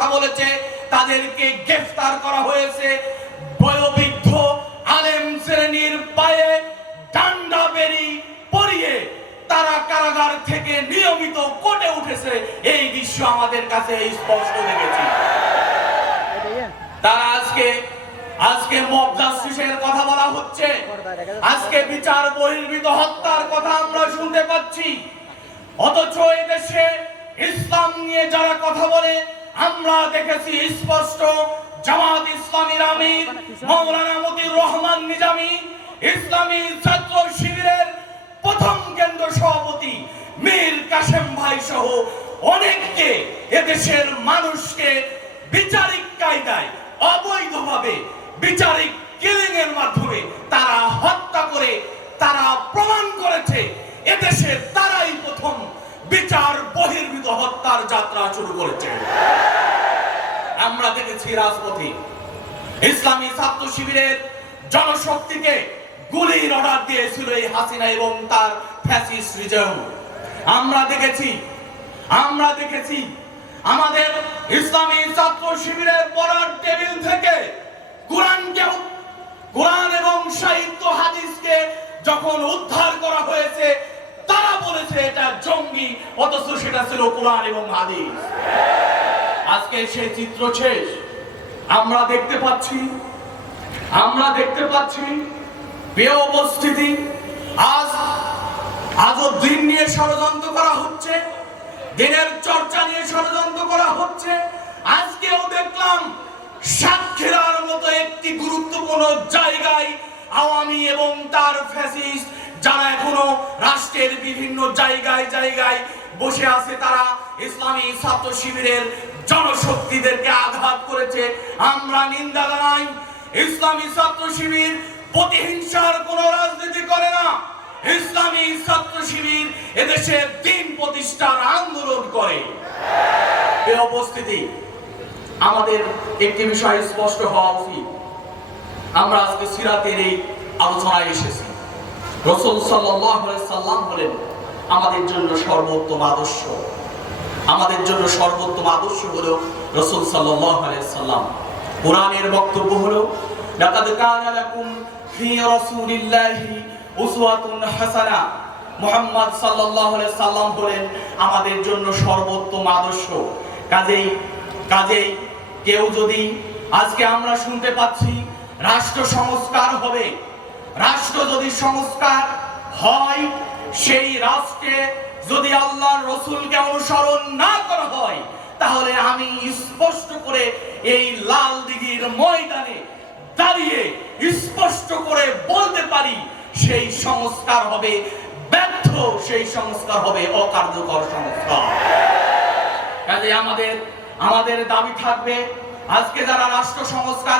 কথা বলেছে, তাদেরকে গ্রেফতার করা হয়েছে। বয়োবৃদ্ধ আলেম শ্রেণির পায়ে ডান্ডা বেরি পরিয়ে তারা কারাগার থেকে নিয়মিত কোটে উঠেছে। এই দৃশ্য আমাদের কাছে স্পষ্ট দেখেছি। তারা আজকে আজকে মব জাস্টিসের কথা বলা হচ্ছে। আজকে বিচার বহির্ভূত হত্যার কথা আমরা শুনতে পাচ্ছি। অথচ এই দেশে ইসলাম নিয়ে যারা কথা বলে আমরা দেখেছি স্পষ্ট জামাত ইসলামীর আমির, মৌলানা মতিউর রহমান নিজামী, ইসলামী ছাত্র শিবিরের প্রথম কেন্দ্র সভাপতি মীর কাসেম ভাই সহ অনেককে এদেশের মানুষকে বিচারিক কায়দায় অবৈধভাবে বিচারিক কিলিং এর মাধ্যমে তারা হত্যা করে, তারা প্রমাণ করেছে, এদেশে তারাই প্রথম বিচার বহির্ভূত হত্যার যাত্রা শুরু করেছে। আমরা দেখেছি রাজপথে। ইসলামী ছাত্র শিবিরের জনশক্তিকে গুলির অর্ডার দিয়েছিল এই হাসিনা এবং তার ফ্যাসিস্ট রিজার্ভ আমরা দেখেছি আমরা দেখেছি আমাদের ইসলামী ছাত্র শিবিরের পড়ার টেবিল থেকে কোরআনকে কোরআন এবং সাহিত্য হাদিসকে যখন উদ্ধার করা হয়েছে, তারা বলেছে এটা জঙ্গি, অথচ সেটা ছিল কোরআন এবং হাদিস। আজকে সেই চিত্র শেষ। আমরা দেখতে পাচ্ছি, আমরা দেখতে পাচ্ছি বেঅবস্থিতি আজ আজও দিন নিয়ে ষড়যন্ত্র করা হচ্ছে, দিনের চর্চা নিয়ে ষড়যন্ত্র করা হচ্ছে। আজকেও দেখলাম সাতক্ষীরার মতো একটি গুরুত্বপূর্ণ জায়গায় আওয়ামী এবং তার ফ্যাসিস্ট যারা এখনও রাষ্ট্রের বিভিন্ন জায়গায় জায়গায় বসে আছে, তারা ইসলামী ছাত্র শিবিরের জনশক্তিদেরকে আঘাত করেছে। আমরা নিন্দা জানাই, ইসলামী ছাত্র শিবির প্রতিহিংসার কোন রাজনীতি করে না। ইসলামী ছাত্র শিবির এদেশের দিন প্রতিষ্ঠার আন্দোলন করে। এ উপস্থিতি আমাদের একটি বিষয় স্পষ্ট হওয়া উচিত। আমরা আজকে সিরাতের এই আলোচনায় এসেছি। রসুল আলাইহি সাল্লাম হলেন আমাদের জন্য সর্বোত্তম আদর্শ। আমাদের জন্য সর্বোত্তম আদর্শ হলো রসুল সাল্লাম। কোরআনের বক্তব্য হলো মুহাম্মদ আলাইহি সাল্লাম হলেন আমাদের জন্য সর্বোত্তম আদর্শ। কাজেই কাজেই কেউ যদি আজকে আমরা শুনতে পাচ্ছি, রাষ্ট্র সংস্কার হবে। রাষ্ট্র যদি সংস্কার হয়, সেই রাষ্ট্রে যদি আল্লাহর রসুলকে অনুসরণ না করা হয়, তাহলে আমি স্পষ্ট করে এই লাল দিঘির ময়দানে দাঁড়িয়ে স্পষ্ট করে বলতে পারি, সেই সংস্কার হবে ব্যর্থ, সেই সংস্কার হবে অকার্যকর সংস্কার। কাজে আমাদের আমাদের দাবি থাকবে, আজকে যারা রাষ্ট্র সংস্কার